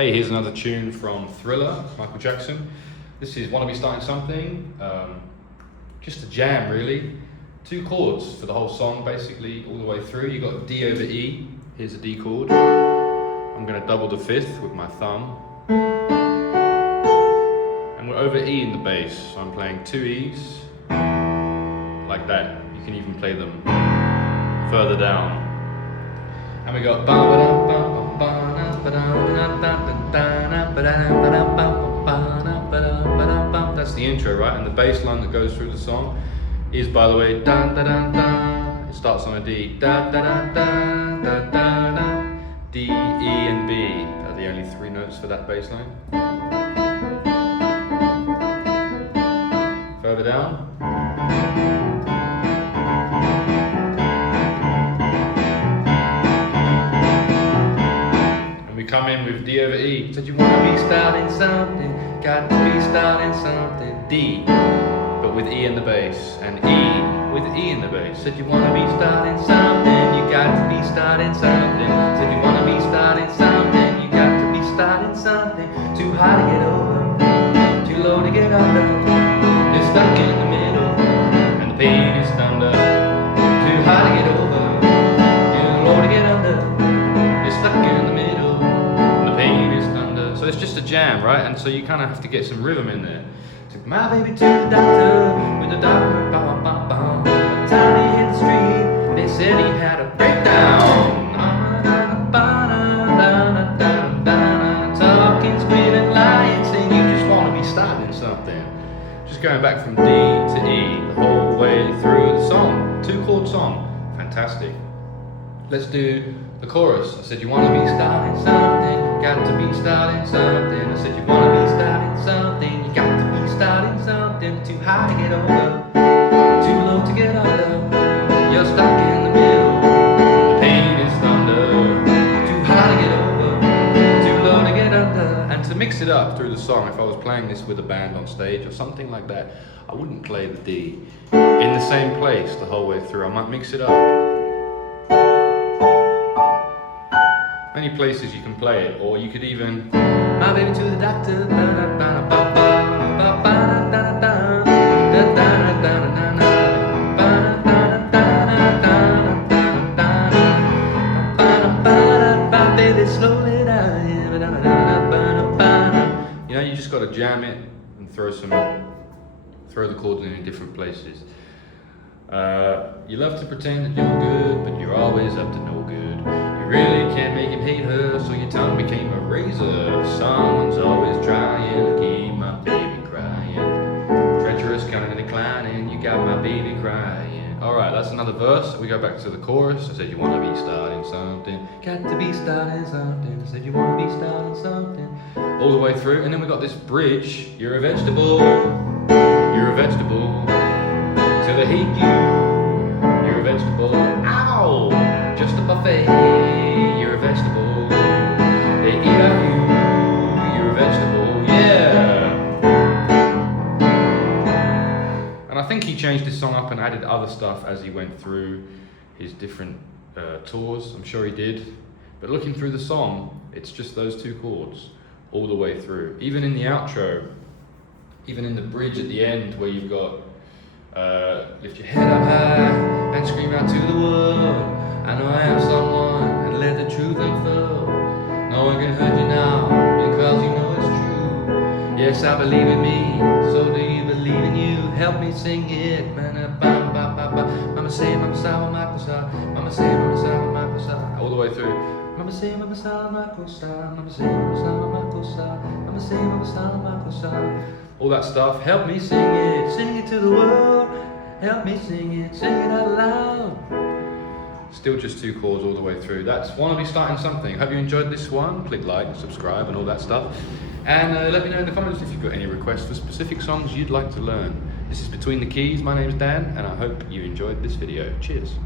Hey, here's another tune from Thriller, Michael Jackson. This is Wanna Be Startin Somethin. Just a jam, really. 2 chords for the whole song, basically, all the way through. You got D over E. Here's a D chord. I'm gonna double the 5th with my thumb. And we're over E in the bass, so I'm playing 2 E's, like that. You can even play them further down. And we got that's the intro, right? And the bass line that goes through the song is, by the way, dun da dun dun. It starts on a D. Da da da da da da da. D, E, and B are the only 3 notes for that bass line. Further down. Come in with D over E. Said you wanna be starting something, got to be starting something. D, but with E in the bass, and E with E in the bass. Said you wanna be starting something, you got to be starting something. Said you wanna be starting something, you got to be starting something. Too high to get over, too low to get under. You're stuck in the middle, and the pain is thunder. Too high to get over, too low to get under. You're stuck in the middle. So it's just a jam, right? And so you kind of have to get some rhythm in there. Took my baby to the doctor, with the doctor, bum, bum, bum. By the time he hit the street, they said he had a breakdown. Talking, screaming, lying, saying you just want to be starting something. Just going back from D to E the whole way through the song. 2-chord song, fantastic. Let's do the chorus. I said you want to be starting something, got to be starting something. I said you want to be starting something, you got to be starting something. Too high to get over, too low to get under. You're stuck in the middle, the pain is thunder. Too high to get over, too low to get under. And to mix it up through the song, if I was playing this with a band on stage or something like that, I wouldn't play the D in the same place the whole way through. I might mix it up. Many places you can play it, or you could even my baby to the doctor. Baby, slowly down. You know, you just got to jam it and throw the chords in different places. You love to pretend that you're good, but you're always up to no good. You really can't make him hate her, so your tongue became a razor. Someone's always trying to keep my baby crying. Treacherous, counting and declining, you got my baby crying. Alright, that's another verse. We go back to the chorus. I said you wanna be starting something, got to be starting something. I said you wanna be starting something, all the way through. And then we got this bridge. You're a vegetable, you're a vegetable, till they hate you. You're a vegetable, ow! Just a buffet. You're a vegetable, they eat up you. You're a vegetable, yeah. And I think he changed his song up and added other stuff as he went through his different tours. I'm sure he did. But looking through the song, it's just those 2 chords all the way through. Even in the outro, even in the bridge at the end where you've got lift your head up high and scream out to the world. I know I am someone, and let the truth unfold. No one can hurt you now, because you know it's true. Yes, I believe in me, so do you believe in you? Help me sing it. Mama say, mama sa, mama sa, mama say, mama sa, mama sa, all the way through. Mama say, mama sa, mama sa, mama say, mama sa, mama sa, mama say, mama sa, mama sa. All that stuff. Help me sing it to the world. Help me sing it out loud. Still just 2 chords all the way through. That's Wanna Be Starting Something. Hope you enjoyed this one. Click like, subscribe, and all that stuff. And let me know in the comments if you've got any requests for specific songs you'd like to learn. This is Between the Keys. My name's Dan, and I hope you enjoyed this video. Cheers.